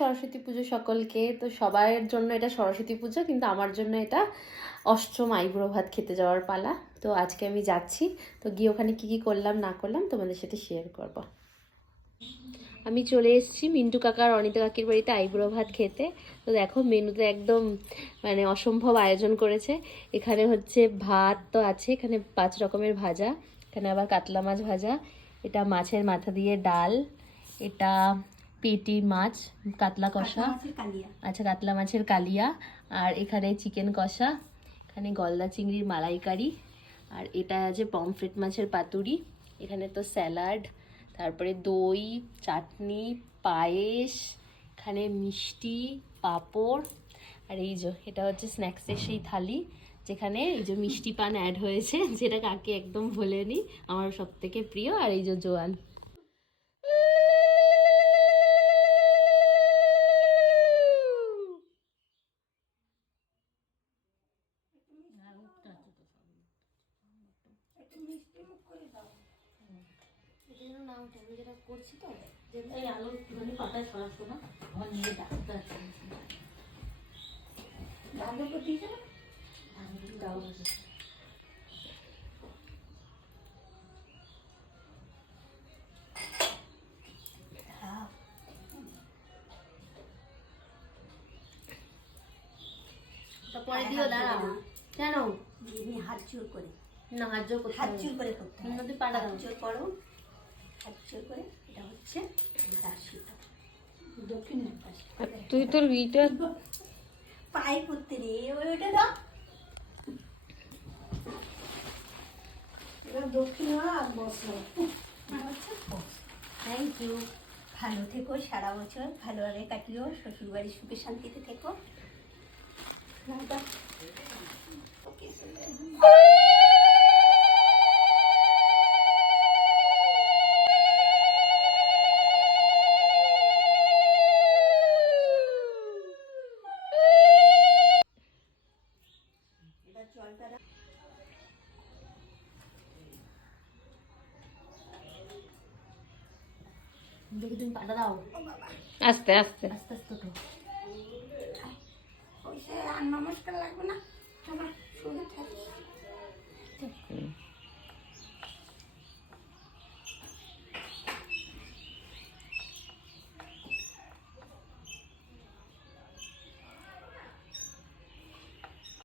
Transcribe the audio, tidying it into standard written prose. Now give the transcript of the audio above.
সরস্বতী পুজো সকলকে। তো সবার জন্য এটা সরস্বতী পুজো, কিন্তু আমার জন্য এটা অষ্টম আইবুড়ো ভাত খেতে যাওয়ার পালা। তো আজকে আমি যাচ্ছি, তো গিয়ে ওখানে কী কী করলাম না করলাম তোমাদের সাথে শেয়ার করব। আমি চলে এসেছি মিন্টু কাকা আর অনিতা কাকির বাড়িতে আইবুড়ো ভাত খেতে। তো দেখো মেনুতে একদম মানে অসম্ভব আয়োজন করেছে। এখানে হচ্ছে ভাত তো আছে, এখানে 5 রকমের ভাজা, এখানে আবার কাতলা মাছ ভাজা, এটা মাছের মাথা দিয়ে ডাল, এটা পেটি মাছ কাতলা কষা, আচ্ছা কাতলা মাছের কালিয়া, আর এখানে চিকেন কষা, এখানে গলদা চিংড়ির মালাইকারি, আর এটা আছে পমফ্রেট মাছের পাতুরি, এখানে তো স্যালাড, তারপরে দই, চাটনি, পায়েস, এখানে মিষ্টি, পাঁপড়, আর এই যে এটা হচ্ছে স্ন্যাক্সের সেই থালি যেখানে এই যে মিষ্টি পান অ্যাড হয়েছে, যেটা কাকে একদম ভোলেনি, আমার সব থেকে প্রিয়। আর এই যে জোয়ান। যেটা করছি তো এই আলু একটুখানি পাতায় ছড়াচ্ছ না, আমার নিয়ে ডাক্তার পরে দিও, দাঁড়াও। কেন হাত জোর করে? না, হাত জোর করতে হাত জোর করে করতে হবে। নদী পাটা দাও, জোর করো, হাত জোর করে। এটা হচ্ছে দক্ষিণের পাশে। তুই তোর ভিটা পায়ে করতে রে, ওইটা দাও। এবার দক্ষিণ আর বসো। Thank you. ভালো থেকো, সারা বছর ভালোভাবে কাটিও, শ্বশুরবাড়ি সুখে শান্তিতে থেকো। দেখি তুমি পাটা দাও, আস্তে আস্তে আস্তে আস্তে তো। আর নমস্কার লাগবে না, আমার শুরু থাকে।